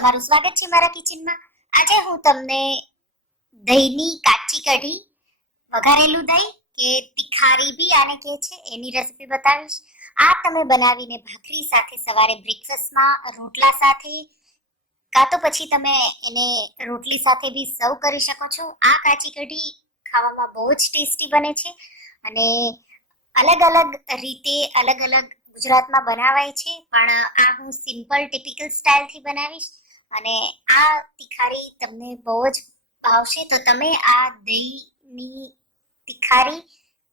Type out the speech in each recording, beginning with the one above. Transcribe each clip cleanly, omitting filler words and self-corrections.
તમારું સ્વાગત છે મારા કિચનમાં। આજે હું તમને દહીંની કાચી કઢી, વઘારેલું દહીં કે તિખારી બી આને કહે છે, એની રેસીપી બતાવીશ। આ તમે બનાવીને ભાખરી સાથે, સવારે બ્રેકફાસ્ટમાં, રોટલા સાથે, કાં તો પછી તમે એને રોટલી સાથે બી સર્વ કરી શકો છો। આ કાચી કઢી ખાવામાં બહુ જ ટેસ્ટી બને છે અને અલગ અલગ રીતે અલગ અલગ ગુજરાતમાં બનાવાય છે, પણ આ હું સિમ્પલ ટિપિકલ સ્ટાઇલથી બનાવીશ અને આ તિખારી તમને બહુ જ ભાવશે। તો તમે આ દહીંની તિખારી,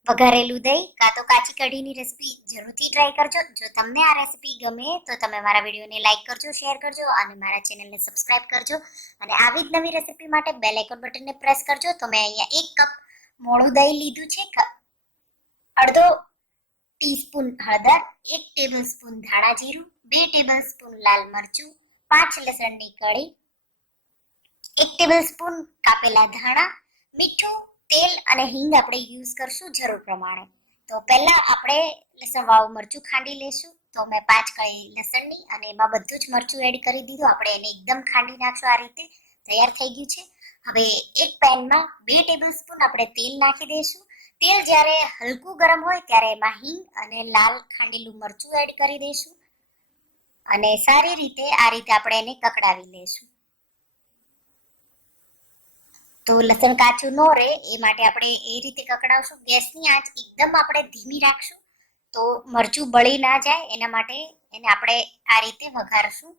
વઘારેલું દહીં કાં તો કાચી કઢીની રેસીપી જરૂરથી ટ્રાય કરજો। જો તમને આ રેસીપી ગમે તો તમે મારા વિડીયોને લાઈક કરજો, શેર કરજો અને મારા ચેનલને સબસ્ક્રાઇબ કરજો અને આવી જ નવી રેસીપી માટે બેલ આઇકોન બટનને પ્રેસ કરજો। તો મેં અહીંયા 1 કપ મોળું દહીં લીધું છે, અડધો ટીસ્પૂન હળદર, 1 ટેબલસ્પૂન ધાણા જીરું, 2 ટેબલસ્પૂન લાલ મરચું, 5 લસણની કળી, 1 ટેબલસ્પૂન કાપેલા ધાણા, મીઠું, તેલ અને હિંગ આપણે યુઝ કરશું જરૂર પ્રમાણે। તો પહેલા આપણે લસણ વાળું મરચું ખાંડી લેશું। તો મેં 5 કળી લસણની અને એમાં બધું જ મરચું એડ કરી દીધું। આપણે એને એકદમ ખાંડી નાખશું। આ રીતે તૈયાર થઈ ગયું છે। હવે એક પેનમાં 2 ટેબલસ્પૂન આપણે તેલ નાખી દઈશું। તેલ જ્યારે હલકું ગરમ હોય ત્યારે એમાં હિંગ અને લાલ ખાંડેલું મરચું એડ કરી દઈશું અને સારી રીતે આ રીતે આપણે એને કકડાવી લઈશું। તો લસણ કાચું ન રહે એ માટે આપણે એ રીતે કકડાવશું। ગેસની આંચ એકદમ આપણે ધીમી રાખશું તો મરચું બળી ના જાય, એના માટે એને આપણે આ રીતે વઘારશું।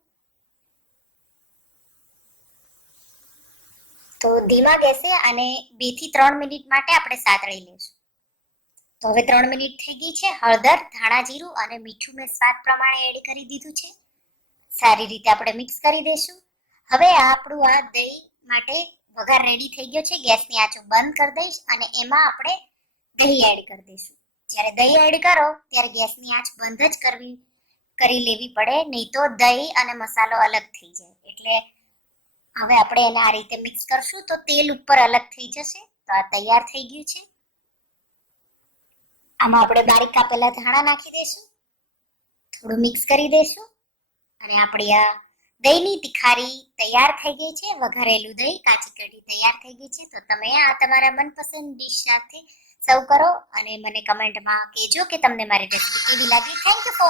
તો ધીમા ગેસે આને 2 થી 3 મિનિટ માટે આપણે સાતળી લઈશું। તો હવે 3 મિનિટ થઈ ગઈ છે। હળદર, ધાણા જીરું અને મીઠું મેં સ્વાદ પ્રમાણે એડ કરી દીધું છે। સારી રીતે આપણે મિક્સ કરી દઈશું। હવે આપણું આ દહીં માટે વઘાર રેડી થઈ ગયો છે। ગેસની આંચ બંધ કરી દઈશ અને એમાં આપણે દહીં એડ કરી દઈશું। જ્યારે દહીં એડ કરો ત્યારે ગેસની આંચ બંધ જ કરી લેવી પડે, નહીં તો દહીં અને મસાલો અલગ થઈ જાય। એટલે હવે આપણે એને આ રીતે મિક્સ કરશું તો તેલ ઉપર અલગ થઈ જશે। તો આ તૈયાર થઈ ગયું છે। આમાં આપણે બારીક કાપેલા ધાણા નાખી દઈશું, થોડું મિક્સ કરી દઈશું અને આપણી આ દહીંની તિખારી તૈયાર થઈ ગઈ છે। વઘારેલું દહીં, કાચી કઢી તૈયાર થઈ ગઈ છે। તો તમે આ તમારા મનપસંદ ડીશ સાથે સર્વ કરો અને મને કમેન્ટમાં કહેજો કે તમને મારી રેસીપી કેવી લાગી। Thank you for